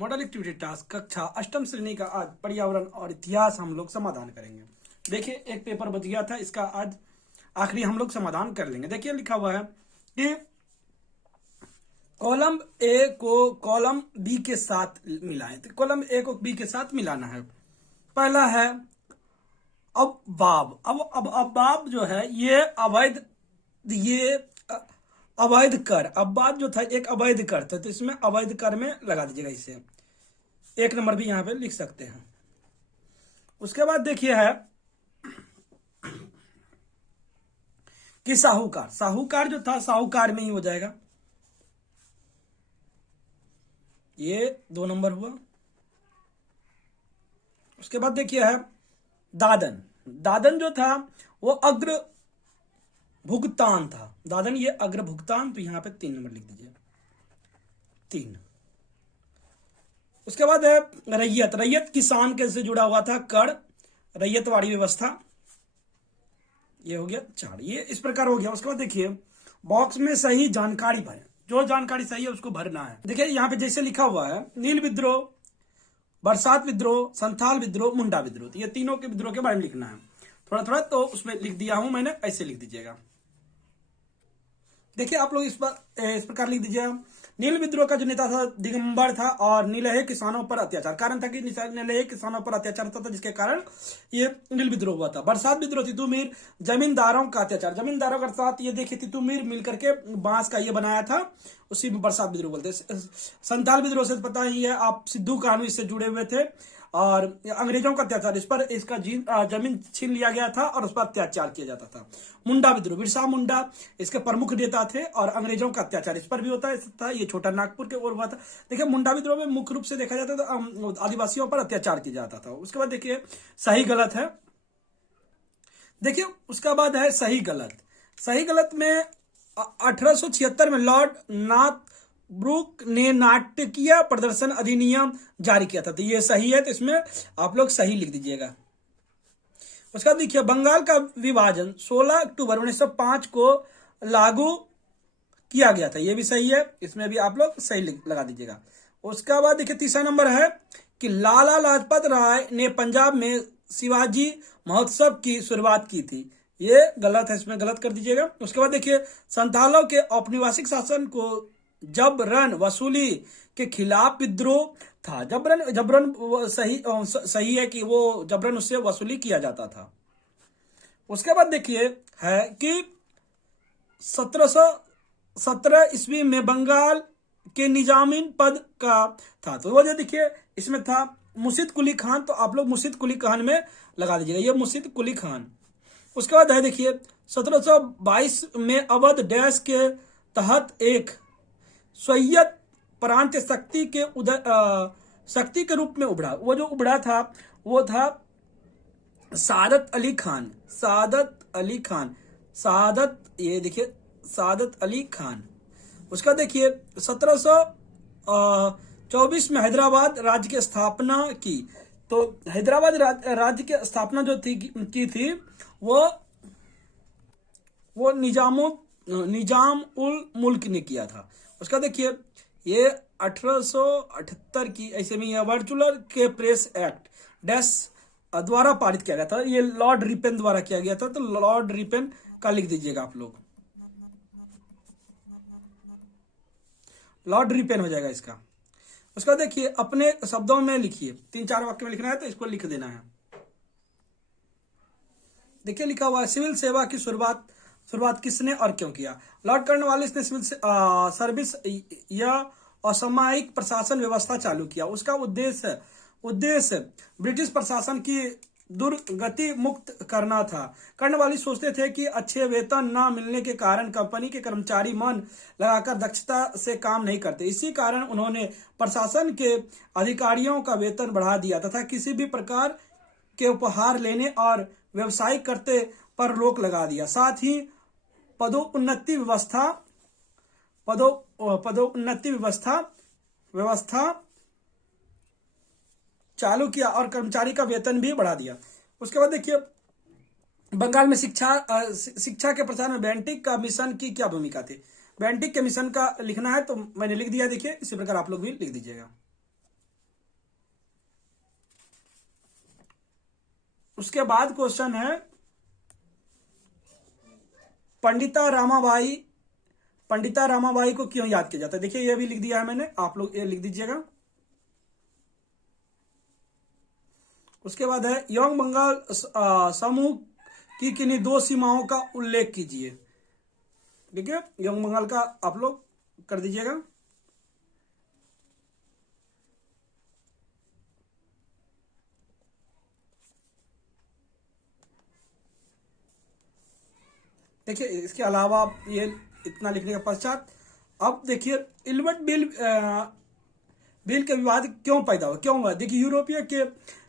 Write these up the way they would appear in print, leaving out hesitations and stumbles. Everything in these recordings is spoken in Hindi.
मॉडल एक्टिविटी टास्क कक्षा अष्टम श्रेणी का आज पर्यावरण और इतिहास हम लोग समाधान करेंगे। देखिए एक पेपर बच गया था, इसका आज आखिरी हम लोग समाधान कर लेंगे। देखिए लिखा हुआ है कि कॉलम ए को कॉलम बी के साथ मिलाएं। तो कॉलम ए को बी के साथ मिलाना है। पहला है अवबाब। अब अवबाब जो है ये अवैध कर। अवबाब जो था एक अवैध कर था, तो इसमें अवैध कर में लगा दीजिएगा। इसे एक नंबर भी यहां पे लिख सकते हैं। उसके बाद देखिए है कि साहूकार। साहूकार जो था साहूकार में ही हो जाएगा, ये 2 नंबर हुआ। उसके बाद देखिए है दादन। दादन जो था वो अग्र भुगतान था। दादन ये अग्र भुगतान, तो यहां पे 3 नंबर लिख दीजिए, 3। उसके बाद है रैयत। रैयत किसान के से जुड़ा हुआ था, कर, रैयतवाड़ी व्यवस्था, ये हो गया 4। ये इस प्रकार हो गया। उसके बाद देखिए बॉक्स में सही जानकारी भरें। जो जानकारी सही है उसको भरना है। देखिए यहां पे जैसे लिखा हुआ है नील विद्रोह, बरसात विद्रोह, संथाल विद्रोह, मुंडा विद्रोह, तो ये तीनों के विद्रोह के बारे में लिखना है। थोड़ा थोड़ा तो उसमें लिख दिया हूं मैंने, ऐसे लिख दीजिएगा। देखिए आप लोग इस प्रकार लिख दीजिएगा। नील विद्रोह का जो नेता था दिगंबर था, और नीलहे किसानों पर अत्याचार। कारण था कि नीलहे किसानों पर अत्याचार होता था, जिसके कारण ये नील विद्रोह हुआ था। बरसात विद्रोह तितुमीर जमींदारों का अत्याचार। जमींदारों के साथ ये देखिए तितुमीर मिलकर के बांस का ये बनाया था, उसी में बरसात विद्रोह बोलते हैं। संथाल विद्रोह से पता ही है आप, सिद्धू कान्हू इससे जुड़े हुए थे, और अंग्रेजों का अत्याचार, इस पर इसका जमीन छीन लिया गया था और उस पर अत्याचार किया जाता था। मुंडा विद्रोह, बिरसा मुंडा इसके प्रमुख नेता थे, और अंग्रेजों का अत्याचार इस पर भी होता था। ये छोटा नागपुर के ओर हुआ था। देखिए मुंडा विद्रोह में मुख्य रूप से देखा जाता था तो आदिवासियों पर अत्याचार किया जाता था। उसके बाद देखिए सही गलत है। देखिए उसका बाद है सही गलत। सही गलत में 1876 में लॉर्ड नॉर्थ ब्रुक ने नाटकीय प्रदर्शन अधिनियम जारी किया था, तो ये सही है, तो इसमें आप लोग सही लिख दीजिएगा। उसका देखिए बंगाल का विभाजन 16 अक्टूबर 1905 को लागू किया गया था, ये भी सही है, इसमें भी आप लोग सही लगा दीजिएगा। उसका बाद देखिए तीसरा नंबर है कि लाला लाजपत राय ने पंजाब में शिवाजी महोत्सव की शुरुआत की थी, ये गलत है, इसमें गलत कर दीजिएगा। उसके बाद देखिए संथालों के औपनिवेशिक शासन को जबरन वसूली के खिलाफ विद्रोह था। जबरन सही है कि वो जबरन उससे वसूली किया जाता था। उसके बाद देखिए है कि 1717 ईस्वी में बंगाल के निजामीन पद का था, तो वो जो देखिए इसमें था मुर्शिद कुली खान, तो आप लोग मुर्शिद कुली खान में लगा दीजिएगा, ये मुर्शिद कुली खान। उसके बाद है देखिए 1722 में अवध डैश के तहत एक स्वैयत प्रांत शक्ति के रूप में उभरा। वो जो उभरा था वो था सादत अली खान। सादत अली खान, ये देखिए सादत अली खान। उसका देखिए 1724 में हैदराबाद राज्य की स्थापना की, तो हैदराबाद राज्य की स्थापना जो की थी वो निजाम उल मुल्क ने किया था। उसका देखिए ये 1878 की ऐसे में ये वर्चुअल के प्रेस एक्ट डैश द्वारा पारित किया गया था, ये लॉर्ड रिपेन द्वारा किया गया था, तो लॉर्ड रिपेन का लिख दीजिएगा आप लोग, लॉर्ड रिपेन हो जाएगा इसका। उसका देखिए अपने शब्दों में लिखिए, 3-4 वाक्य में लिखना है, तो इसको लिख देना है। देखिए लिखा हुआ है सिविल सेवा की शुरुआत किसने और क्यों किया। लॉर्ड कॉर्नवालिस ने सिविल सर्विस या असामयिक प्रशासन व्यवस्था चालू किया। उसका उद्देश्य ब्रिटिश प्रशासन की दुर्गति मुक्त करना था। कॉर्नवालिस सोचते थे कि अच्छे वेतन न मिलने के कारण कंपनी के कर्मचारी मन लगाकर दक्षता से काम नहीं करते। इसी कारण उन्होंने प्रशासन के अधिकारियों का वेतन बढ़ा दिया तथा किसी भी प्रकार के उपहार लेने और व्यवसाय करते पर रोक लगा दिया। साथ ही पदोन्नति व्यवस्था चालू किया और कर्मचारी का वेतन भी बढ़ा दिया। उसके बाद देखिए बंगाल में शिक्षा के प्रसार में बेंटिक का मिशन की क्या भूमिका थी। बेंटिक के मिशन का लिखना है, तो मैंने लिख दिया, देखिए इसी प्रकार आप लोग भी लिख दीजिएगा। उसके बाद क्वेश्चन है पंडिता रामाबाई को क्यों याद किया जाता है। देखिए ये भी लिख दिया है मैंने, आप लोग ये लिख दीजिएगा। उसके बाद है यौन बंगाल समूह की किन्हीं दो सीमाओं का उल्लेख कीजिए। ठीक है, यौन बंगाल का आप लोग कर दीजिएगा। देखिए इसके अलावा ये इतना लिखने के पश्चात अब देखिए इल्बर्ट बिल के विवाद क्यों पैदा हुआ, क्यों हुआ। देखिए यूरोपीय के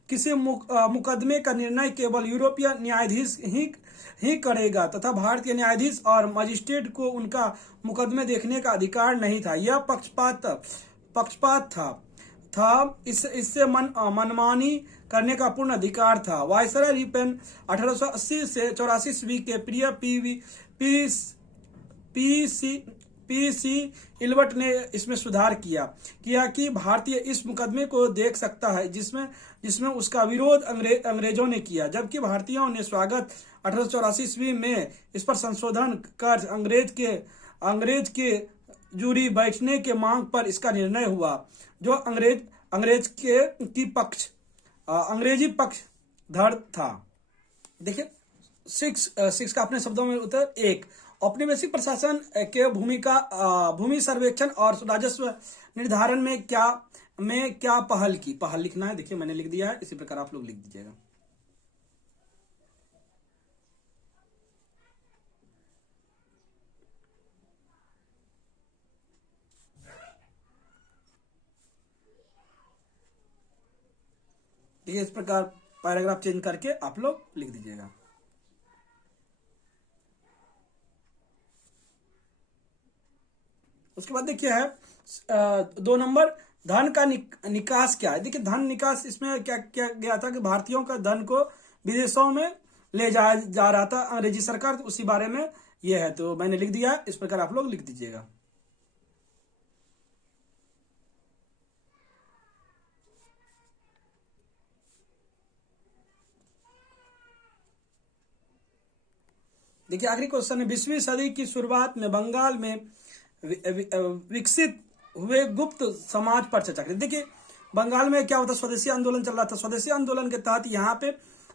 किसी मुकदमे का निर्णय केवल यूरोपीय न्यायाधीश ही करेगा तथा भारतीय न्यायाधीश और मजिस्ट्रेट को उनका मुकदमे देखने का अधिकार नहीं था। यह पक्षपात था इससे मनमानी करने का पूर्ण अधिकार था। वायसराय रिपेन 1880 से 84 ईस्वी के प्रिय पीसी इल्बर्ट ने इसमें सुधार किया कि भारतीय इस मुकदमे को देख सकता है जिसमें उसका विरोध अंग्रेजों ने किया, जबकि भारतीयों ने स्वागत 1884 ईस्वी में इस पर संशोधन कर अंग्रेज के जूरी बैठने के मांग पर इसका निर्णय हुआ, जो अंग्रेजी पक्षधर था। देखिए 6 का अपने शब्दों में उत्तर 1, औपनिवेशिक प्रशासन के भूमि सर्वेक्षण और राजस्व निर्धारण में क्या पहल लिखना है। देखिए मैंने लिख दिया है, इसी प्रकार आप लोग लिख दीजिएगा। इस प्रकार पैराग्राफ चेंज करके आप लोग लिख दीजिएगा। उसके बाद देखिए है 2 नंबर धन का निकास क्या है। देखिए धन निकास इसमें क्या क्या गया था कि भारतीयों का धन को विदेशों में ले जा रहा था अंग्रेजी सरकार, तो उसी बारे में यह है, तो मैंने लिख दिया। इस प्रकार आप लोग लिख दीजिएगा। देखिए आखिरी क्वेश्चन है 20वीं सदी की शुरुआत में बंगाल में विकसित हुए गुप्त समाज पर चर्चा करें। देखिए बंगाल में क्या होता, स्वदेशी आंदोलन चल रहा था। स्वदेशी आंदोलन के तहत यहाँ पे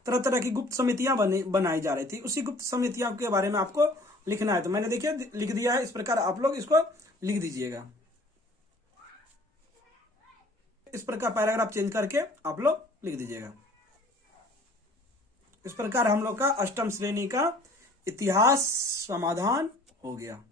तरह तरह की गुप्त समितियां बनाई जा रही थी, उसी गुप्त समितियों के बारे में आपको लिखना है, तो मैंने देखिए लिख दिया है। इस प्रकार आप लोग इसको लिख दीजिएगा। इस प्रकार पैराग्राफ चेंज करके आप लोग लिख दीजिएगा। इस प्रकार हम लोग का अष्टम श्रेणी का इतिहास समाधान हो गया।